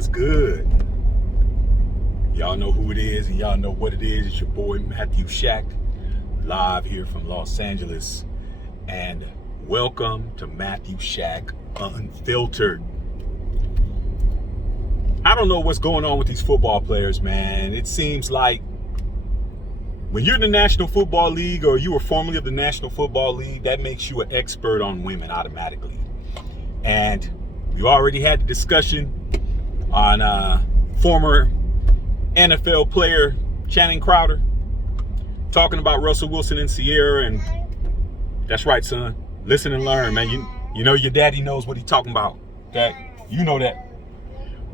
What's good? Y'all know who it is and y'all know what it is. It's your boy Matthew Shack, live here from Los Angeles. And welcome to Matthew Shack Unfiltered. I don't know what's going on with these football players, man. It seems like when you're in the National Football League or you were formerly of the National Football League, that makes you an expert on women automatically. And we already had the discussion on former NFL player Channing Crowder talking about Russell Wilson and Ciara, and that's right, son. Listen and learn, man. You know your daddy knows what he's talking about. Okay? You know that.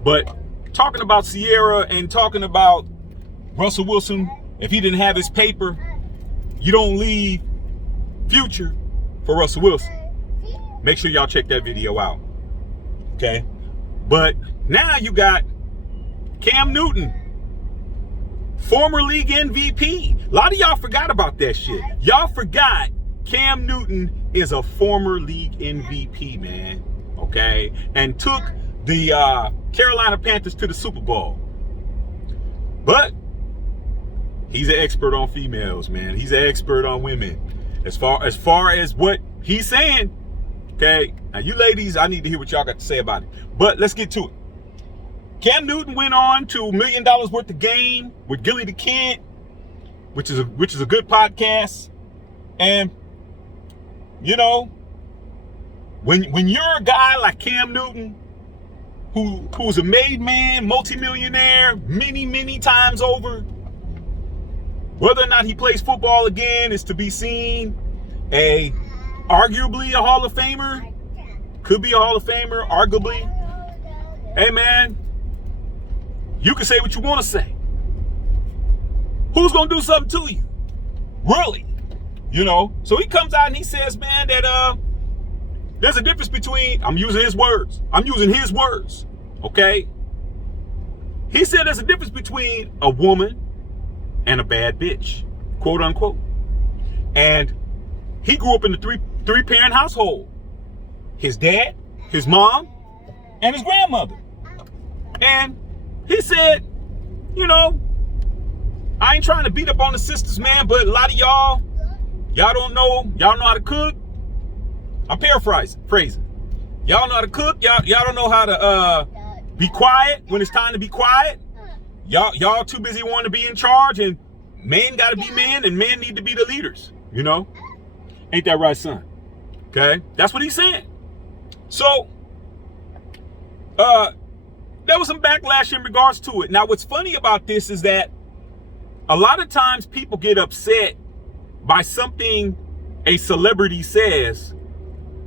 But talking about Ciara and talking about Russell Wilson, if he didn't have his paper, you don't leave Future for Russell Wilson. Make sure y'all check that video out. Okay? But now you got Cam Newton, former league MVP. A lot of y'all forgot about that shit. Y'all forgot Cam Newton is a former league MVP, man. Okay? And took the Carolina Panthers to the Super Bowl. But he's an expert on females, man. He's an expert on women. As far as what he's saying, okay? Now, you ladies, I need to hear what y'all got to say about it. But let's get to it. Cam Newton went on to $1 Million Worth of Game with Gilly the Kid, which is a good podcast. And you know, when you're a guy like Cam Newton, who's a made man, multimillionaire, many times over, whether or not he plays football again is to be seen. Arguably a Hall of Famer, could be a Hall of Famer, arguably. Hey man, you can say what you want to say. Who's gonna do something to you? Really? You know? So he comes out and he says, man, that there's a difference between, I'm using his words, okay? He said there's a difference between a woman and a bad bitch, quote unquote. And he grew up in a three-parent household. His dad, his mom, and his grandmother. And he said, you know, I ain't trying to beat up on the sisters, man, but a lot of y'all don't know how to cook. I'm paraphrasing. Y'all know how to cook. Y'all don't know how to be quiet when it's time to be quiet. Y'all too busy wanting to be in charge, and men gotta be men, and men need to be the leaders, you know? Ain't that right, son? Okay? That's what he's saying. So, there was some backlash in regards to it. Now, what's funny about this is that a lot of times people get upset by something a celebrity says,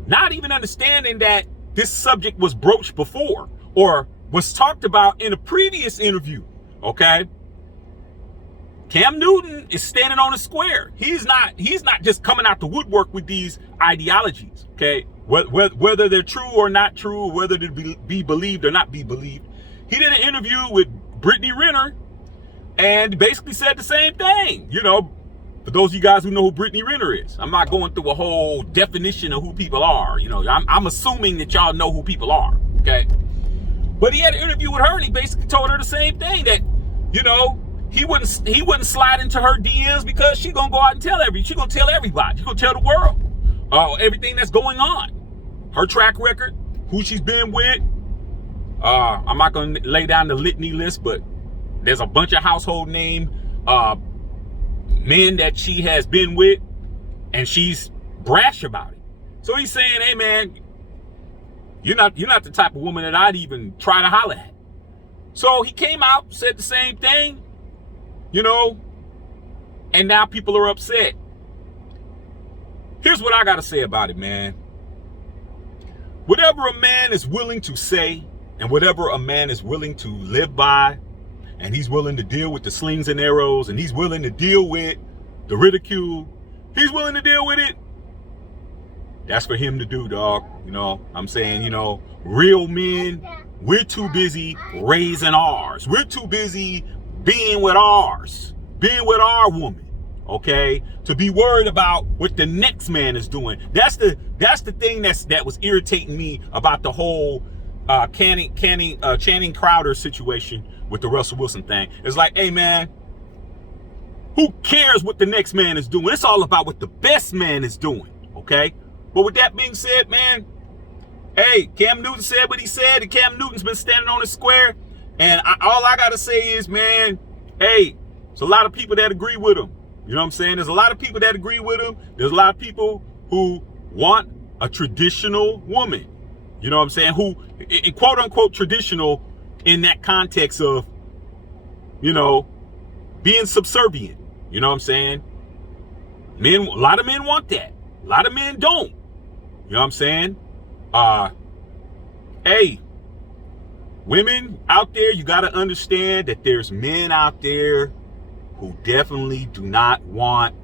not even understanding that this subject was broached before or was talked about in a previous interview, okay? Cam Newton is standing on a square. He's not just coming out the woodwork with these ideologies, okay? Whether they're true or not true, or whether they be believed or not be believed. He did an interview with Brittany Renner and basically said the same thing. You know, for those of you guys who know who Brittany Renner is, I'm not going through a whole definition of who people are. You know, I'm assuming that y'all know who people are, okay? But he had an interview with her and he basically told her the same thing, that, you know, he wouldn't slide into her DMs because she's gonna go out and she's gonna tell everybody. She's gonna tell the world everything that's going on. Her track record, who she's been with. I'm not gonna lay down the litany list, but there's a bunch of household name men that she has been with, and she's brash about it. So he's saying, hey man, you're not the type of woman that I'd even try to holler at. So he came out, said the same thing, you know, and now people are upset. Here's what I gotta say about it, man. Whatever a man is willing to say, and whatever a man is willing to live by, and he's willing to deal with the slings and arrows, and he's willing to deal with the ridicule, he's willing to deal with it. That's for him to do, dog. You know, I'm saying, you know, real men, we're too busy raising ours. We're too busy being with ours, being with our woman, okay? To be worried about what the next man is doing. That's the thing that was irritating me about the whole Channing Crowder situation with the Russell Wilson thing. It's like, hey man, who cares what the next man is doing? It's all about what the best man is doing, okay? But with that being said, man, hey, Cam Newton said what he said, and Cam Newton's been standing on the square, and all I gotta say is, man, hey, there's a lot of people that agree with him. You know what I'm saying? There's a lot of people that agree with him. There's a lot of people who want a traditional woman. You know what I'm saying? Who, in quote unquote, traditional in that context of, you know, being subservient. You know what I'm saying? Men, a lot of men want that. A lot of men don't. You know what I'm saying? Hey, women out there, you got to understand that there's men out there who definitely do not want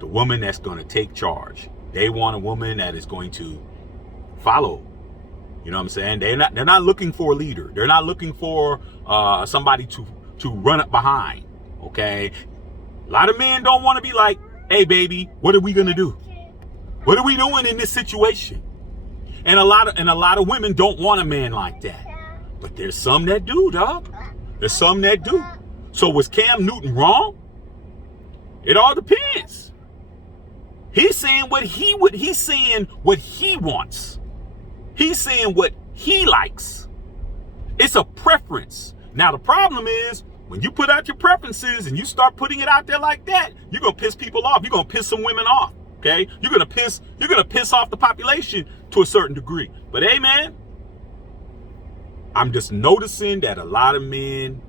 the woman that's going to take charge. They want a woman that is going to follow. You know what I'm saying? They're not looking for a leader. They're not looking for somebody to run up behind. Okay? A lot of men don't want to be like, hey baby, what are we gonna do? What are we doing in this situation? And a lot of women don't want a man like that. But there's some that do, dog. There's some that do. So was Cam Newton wrong? It all depends. He's saying what he wants. He's saying what he likes. It's a preference. Now the problem is, when you put out your preferences and you start putting it out there like that, you're gonna piss people off. You're gonna piss some women off. Okay? You're gonna piss off the population to a certain degree. But hey man, I'm just noticing that a lot of men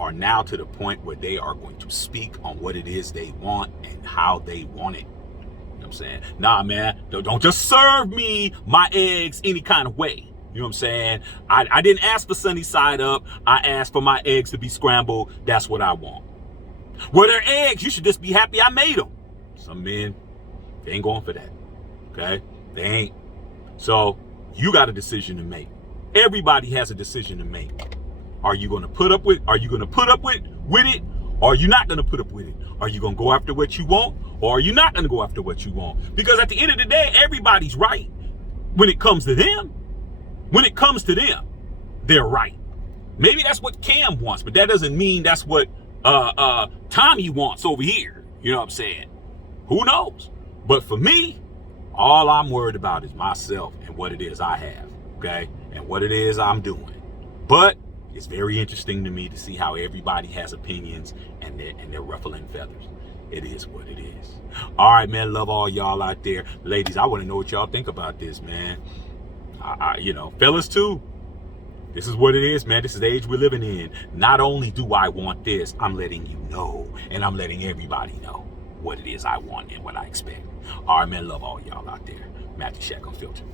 are now to the point where they are going to speak on what it is they want and how they want it. You know what I'm saying? Nah, man, don't just serve me my eggs any kind of way. You know what I'm saying? I didn't ask for sunny side up. I asked for my eggs to be scrambled. That's what I want. Well, they're eggs. You should just be happy I made them. Some men, they ain't going for that. Okay? They ain't. So you got a decision to make. Everybody has a decision to make. Are you going to put up with it? Or are you not going to put up with it? Are you going to go after what you want? Or are you not going to go after what you want? Because at the end of the day, everybody's right when it comes to them. When it comes to them, they're right. Maybe that's what Cam wants, but that doesn't mean that's what Tommy wants over here. You know what I'm saying? Who knows? But for me, all I'm worried about is myself and what it is I have, okay? And what it is I'm doing. But it's very interesting to me to see how everybody has opinions and they're ruffling feathers. It is what it is. All right, man. Love all y'all out there. Ladies, I want to know what y'all think about this, man. You know, fellas too, this is what it is, man. This is the age we're living in. Not only do I want this, I'm letting you know, and I'm letting everybody know what it is I want and what I expect. All right, man, love all y'all out there. Matthew Shack Unfiltered.